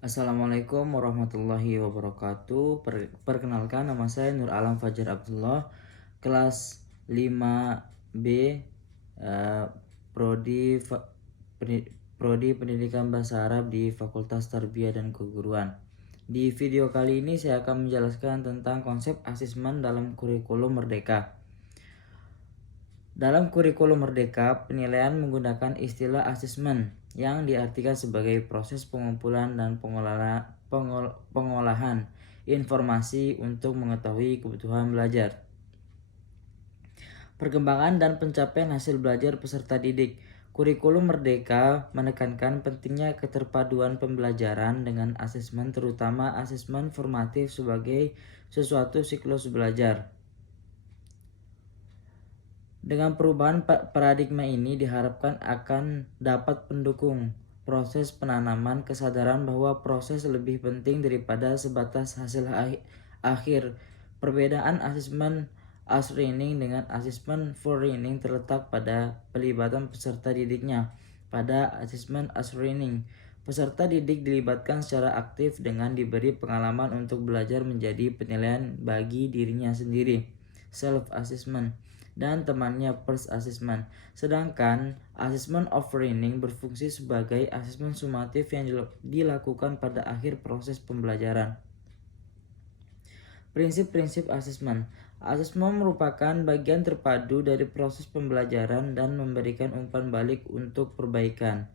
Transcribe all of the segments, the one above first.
Assalamualaikum warahmatullahi wabarakatuh. Perkenalkan, nama saya Nur Alam Fajar Abdullah, kelas 5B, eh, Prodi Prodi Pendidikan Bahasa Arab di Fakultas Tarbiyah dan Keguruan. Di video kali ini saya akan menjelaskan tentang konsep asesmen dalam kurikulum Merdeka. Dalam kurikulum Merdeka, penilaian menggunakan istilah asesmen yang diartikan sebagai proses pengumpulan dan pengolahan informasi untuk mengetahui kebutuhan belajar, perkembangan dan pencapaian hasil belajar peserta didik. Kurikulum Merdeka menekankan pentingnya keterpaduan pembelajaran dengan asesmen, terutama asesmen formatif sebagai sesuatu siklus belajar. Dengan perubahan paradigma ini diharapkan akan dapat mendukung proses penanaman kesadaran bahwa proses lebih penting daripada sebatas hasil akhir. Perbedaan asesmen as-learning dengan asesmen for learning terletak pada pelibatan peserta didiknya. Pada asesmen as-learning, peserta didik dilibatkan secara aktif dengan diberi pengalaman untuk belajar menjadi penilaian bagi dirinya sendiri, self-assessment, dan temannya first assessment. Sedangkan assessment of learning berfungsi sebagai asesmen sumatif yang dilakukan pada akhir proses pembelajaran. Prinsip-prinsip asesmen. Asesmen merupakan bagian terpadu dari proses pembelajaran dan memberikan umpan balik untuk perbaikan.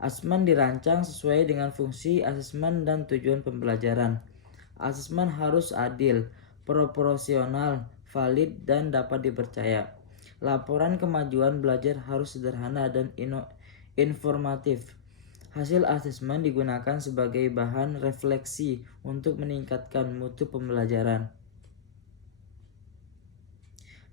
Asesmen dirancang sesuai dengan fungsi asesmen dan tujuan pembelajaran. Asesmen harus adil, proporsional, valid, dan dapat dipercaya. Laporan kemajuan belajar harus sederhana dan informatif. Hasil asesmen digunakan sebagai bahan refleksi untuk meningkatkan mutu pembelajaran.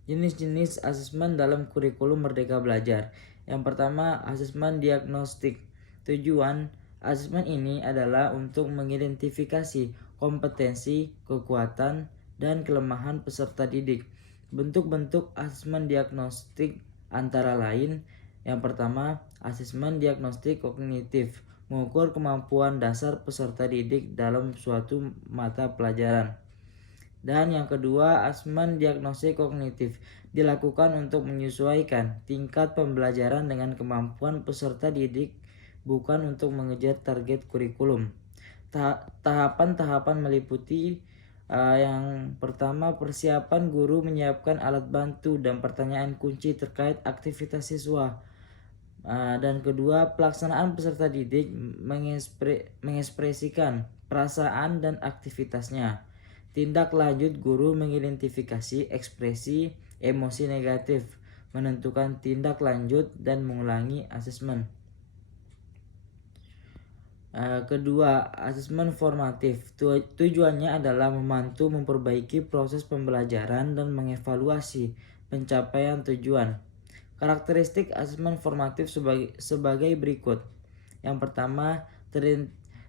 Jenis-jenis asesmen dalam kurikulum Merdeka Belajar. Yang pertama, asesmen diagnostik. Tujuan asesmen ini adalah untuk mengidentifikasi kompetensi, kekuatan, dan kelemahan peserta didik. Bentuk-bentuk asesmen diagnostik antara lain: yang pertama, asesmen diagnostik kognitif, mengukur kemampuan dasar peserta didik dalam suatu mata pelajaran. Dan yang kedua, asesmen diagnostik kognitif dilakukan untuk menyesuaikan tingkat pembelajaran dengan kemampuan peserta didik, bukan untuk mengejar target kurikulum. Tahapan-tahapan meliputi yang pertama, persiapan guru menyiapkan alat bantu dan pertanyaan kunci terkait aktivitas siswa. Dan kedua, pelaksanaan peserta didik mengekspresikan perasaan dan aktivitasnya. Tindak lanjut, guru mengidentifikasi ekspresi emosi negatif, menentukan tindak lanjut, dan mengulangi asesmen. Kedua, asesmen formatif. Tujuannya adalah membantu memperbaiki proses pembelajaran dan mengevaluasi pencapaian tujuan. Karakteristik asesmen formatif sebagai berikut. Yang pertama,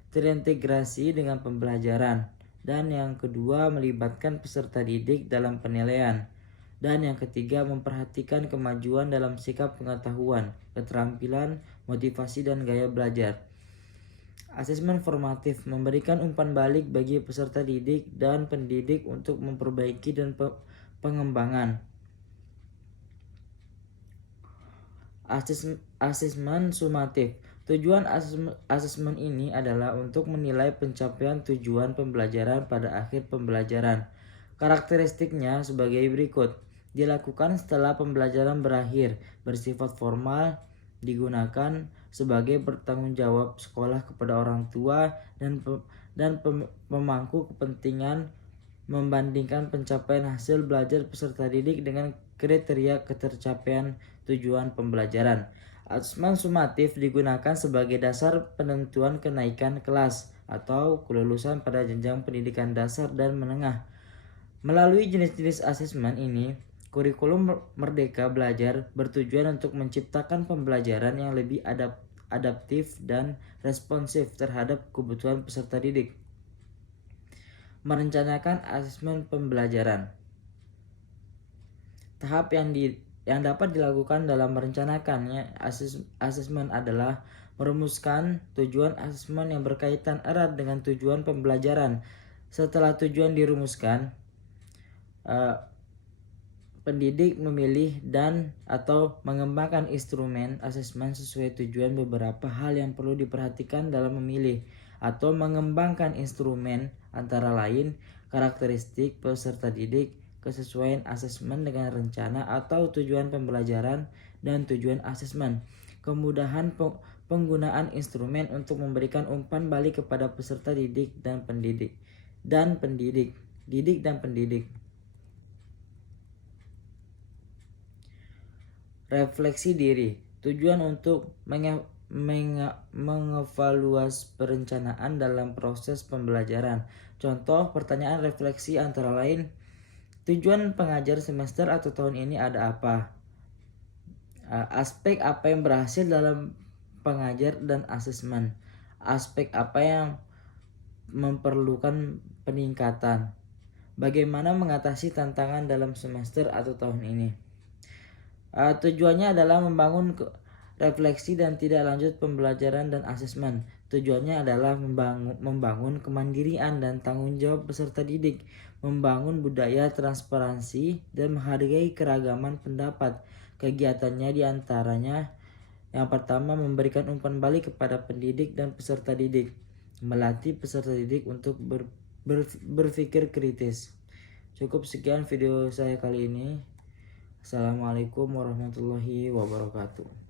terintegrasi dengan pembelajaran. Dan yang kedua, melibatkan peserta didik dalam penilaian. Dan yang ketiga, memperhatikan kemajuan dalam sikap pengetahuan, keterampilan, motivasi, dan gaya belajar. Asesmen formatif memberikan umpan balik bagi peserta didik dan pendidik untuk memperbaiki dan pengembangan. Asesmen sumatif. Tujuan asesmen ini adalah untuk menilai pencapaian tujuan pembelajaran pada akhir pembelajaran. Karakteristiknya sebagai berikut. Dilakukan setelah pembelajaran berakhir, bersifat formal, digunakan sebagai bertanggung jawab sekolah kepada orang tua dan pemangku kepentingan membandingkan pencapaian hasil belajar peserta didik dengan kriteria ketercapaian tujuan pembelajaran. Asesmen sumatif digunakan sebagai dasar penentuan kenaikan kelas atau kelulusan pada jenjang pendidikan dasar dan menengah. Melalui jenis-jenis asesmen ini, kurikulum Merdeka Belajar bertujuan untuk menciptakan pembelajaran yang lebih adaptif dan responsif terhadap kebutuhan peserta didik. Merencanakan asesmen pembelajaran. Tahap yang dapat dilakukan dalam merencanakannya asesmen adalah merumuskan tujuan asesmen yang berkaitan erat dengan tujuan pembelajaran. Setelah tujuan dirumuskan, pendidik memilih dan atau mengembangkan instrumen asesmen sesuai tujuan. Beberapa hal yang perlu diperhatikan dalam memilih atau mengembangkan instrumen antara lain karakteristik peserta didik, kesesuaian asesmen dengan rencana atau tujuan pembelajaran dan tujuan asesmen, kemudahan penggunaan instrumen untuk memberikan umpan balik kepada peserta didik dan pendidik. Refleksi diri. Tujuan untuk mengevaluasi perencanaan dalam proses pembelajaran. Contoh pertanyaan refleksi antara lain, tujuan pengajar semester atau tahun ini ada apa? Aspek apa yang berhasil dalam pengajar dan asesmen? Aspek apa yang memerlukan peningkatan? Bagaimana mengatasi tantangan dalam semester atau tahun ini? Tujuannya adalah membangun refleksi dan tidak lanjut pembelajaran dan asesmen. Tujuannya adalah membangun kemandirian dan tanggung jawab peserta didik, membangun budaya transparansi dan menghargai keragaman pendapat. Kegiatannya diantaranya yang pertama memberikan umpan balik kepada pendidik dan peserta didik, melatih peserta didik untuk berpikir kritis. Cukup sekian video saya kali ini. Assalamualaikum warahmatullahi wabarakatuh.